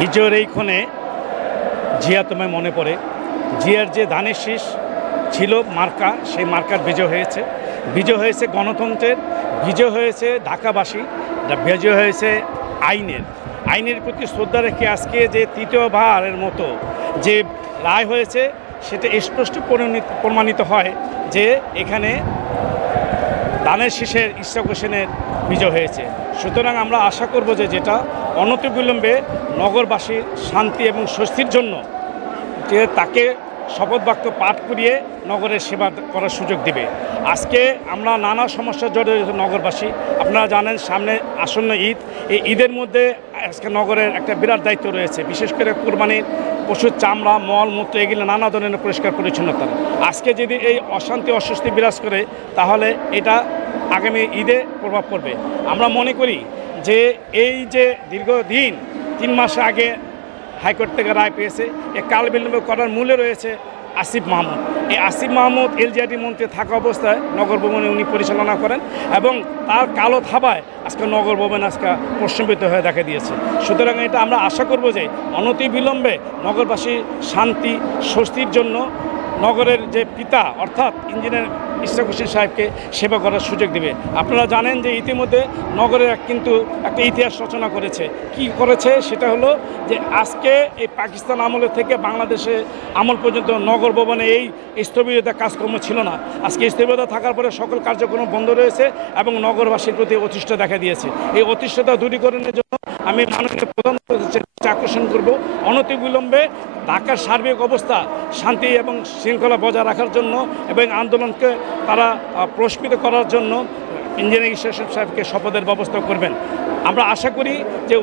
বিজয়ের এই ক্ষণে জিয়া তোমায় মনে পড়ে। জিয়ার যে ধানের শীষ ছিল মার্কা, সেই মার্কার বিজয় হয়েছে। বিজয় হয়েছে গণতন্ত্রের, বিজয় হয়েছে ঢাকাবাসী, বিজয় হয়েছে আইনের প্রতি শ্রদ্ধা রেখে আজকে যে তৃতীয়বারের মতো যে রায় হয়েছে সেটা স্পষ্ট প্রমাণিত হয় যে এখানে ধানের শীষের ইশরাক হোসেনের বিজয় হয়েছে। সুতরাং আমরা আশা করব যে যেটা অনতিবিলম্বে নগরবাসীর শান্তি এবং স্বস্তির জন্য যে তাকে শপথ বাক্য পাঠ করিয়ে নগরের সেবা করার সুযোগ দিবে। আজকে আমরা নানা সমস্যার জড়িত নগরবাসী, আপনারা জানেন সামনে আসন্ন ঈদ, এই ঈদের মধ্যে আজকে নগরের একটা বিরাট দায়িত্ব রয়েছে, বিশেষ করে কুরবানির পশুর চামড়া, মল মূত্র এগুলো নানা ধরনের পরিষ্কার পরিচ্ছন্নতা। আজকে যদি এই অশান্তি অস্বস্তি বিরাজ করে তাহলে এটা আগামী ঈদে প্রভাব পড়বে। আমরা মনে করি যে এই যে দীর্ঘদিন 3 মাস আগে হাইকোর্ট থেকে রায় পেয়েছে, এ কাল বিলম্ব করার মূলে রয়েছে আসিফ মাহমুদ। এই আসিফ মাহমুদ এলজিআরডি মন্ত্রী থাকা অবস্থায় নগর ভবনে উনি পরিচালনা করেন এবং তার কালো থাবায় আজকে নগর ভবন আজকে প্রশ্নবিদ্ধ হয়ে দেখা দিয়েছে। সুতরাং এটা আমরা আশা করব যে অনতিবিলম্বে নগরবাসী শান্তি স্বস্তির জন্য নগরের যে পিতা অর্থাৎ ইঞ্জিনিয়ার ইশরাক হোসেন সাহেবকে সেবা করার সুযোগ দেবে। আপনারা জানেন যে ইতিমধ্যে নগরের কিন্তু একটা ইতিহাস রচনা করেছে। কি করেছে সেটা হলো যে আজকে এই পাকিস্তান আমলের থেকে বাংলাদেশে আমল পর্যন্ত নগর ভবনে এই স্থবিরতা কাজকর্ম ছিল না। আজকে স্থবিরতা থাকার পরে সকল কার্যক্রম বন্ধ রয়েছে এবং নগরবাসীর প্রতি অতিষ্ঠ দেখা দিয়েছে। এই অতিষ্ঠতা দূরীকরণের জন্য আমি মাননীয় প্রধানমন্ত্রীর আকর্ষণ করব অনতিবিলম্বে ঢাকার সার্বিক অবস্থা শান্তি এবং শৃঙ্খলা বজায় রাখার জন্য এবং আন্দোলনকে তারা প্রস্ফুটিত করার জন্য ইঞ্জিনিয়ার ইশরাক সাহেবকে শপথের ব্যবস্থা করবেন। আমরা আশা করি যে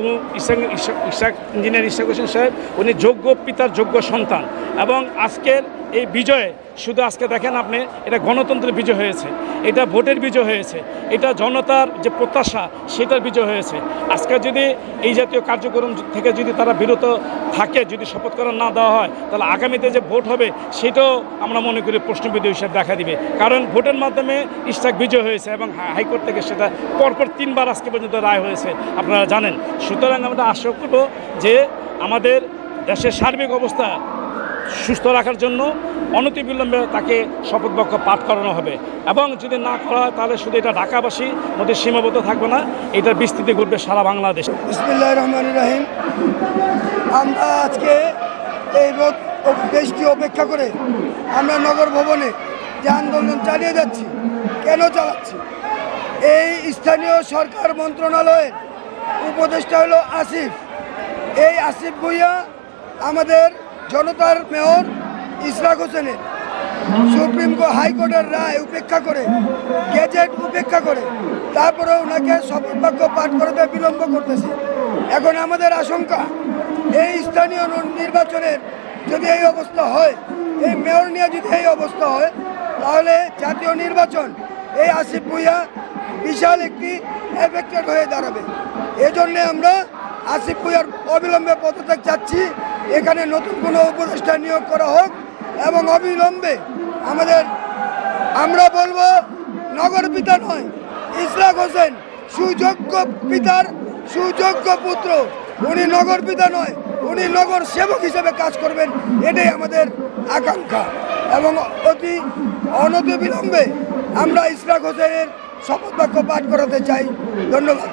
ইঞ্জিনিয়ার ইশরাক হোসেন সাহেব উনি যোগ্য পিতার যোগ্য সন্তান এবং আজকের এই বিজয়ে শুধু আজকে দেখেন আপনি এটা গণতন্ত্রের বিজয় হয়েছে, এটা ভোটের বিজয় হয়েছে, এটা জনতার যে প্রত্যাশা সেটার বিজয় হয়েছে। আজকে যদি এই জাতীয় কার্যক্রম থেকে যদি তারা বিরত থাকে, যদি শপথ করা না দেওয়া হয় তাহলে আগামীতে যে ভোট হবে সেটাও আমরা মনে করি প্রশ্নবিদ্ধ হিসেবে দেখা দিবে। কারণ ভোটের মাধ্যমে ইশরাক বিজয় হয়েছে এবং হাইকোর্ট থেকে সেটা পরপর 3 বার আজকে পর্যন্ত রায় হয়েছে, আপনারা জানেন। সুতরাং আমরা আশা করব যে আমাদের দেশের সার্বিক অবস্থা সুস্থ রাখার জন্য অনতিবিলম্বে তাকে শপথ বাক্য পাঠ করানো হবে এবং যদি না করা হয় তাহলে শুধু এটা ঢাকাবাসীর মধ্যে সীমাবদ্ধ থাকবে না, এটার বিস্তৃতি ঘটবে সারা বাংলাদেশ। বিসমিল্লাহির রহমানির রহিম। আমরা আজকে এই রোদ বৃষ্টি উপেক্ষা করে আমরা নগর ভবনে যে আন্দোলন চালিয়ে যাচ্ছি, কেন চালাচ্ছি? এই স্থানীয় সরকার মন্ত্রণালয়ের উপদেষ্টা হলো আসিফ। এই আসিফ ভূঁইয়া আমাদের জনতার মেয়র ইশরাক হোসেনের সুপ্রিম কোর্ট হাইকোর্টের রায় উপেক্ষা করে, গেজেট উপেক্ষা করে তারপরে ওনাকে শপথ বাক্য পাঠ করতে বিলম্ব করতেছে। এখন আমাদের আশঙ্কা এই স্থানীয় নির্বাচনের যদি এই অবস্থা হয়, এই মেয়র নিয়ে যদি এই অবস্থা হয় তাহলে জাতীয় নির্বাচন এই আসিফ ভূঁইয়া বিশাল একটি এফেক্টেড হয়ে দাঁড়াবে। এজন্যে আমরা আসিফ ভূঁইয়ার অবিলম্বে পদত্যাগ চাচ্ছি। এখানে নতুন কোনো উপদেষ্টা নিয়োগ করা হোক এবং অবিলম্বে আমরা বলবো নগর পিতা নয়, ইশরাক হোসেন সুযোগ্য পিতার সুযোগ্য পুত্র। উনি নগর পিতা নয়, উনি নগর সেবক হিসেবে কাজ করবেন, এটাই আমাদের আকাঙ্ক্ষা। এবং অনতিবিলম্বে আমরা ইশরাক হোসেনের শপথ বাক্য পাঠ করাতে চাই। ধন্যবাদ।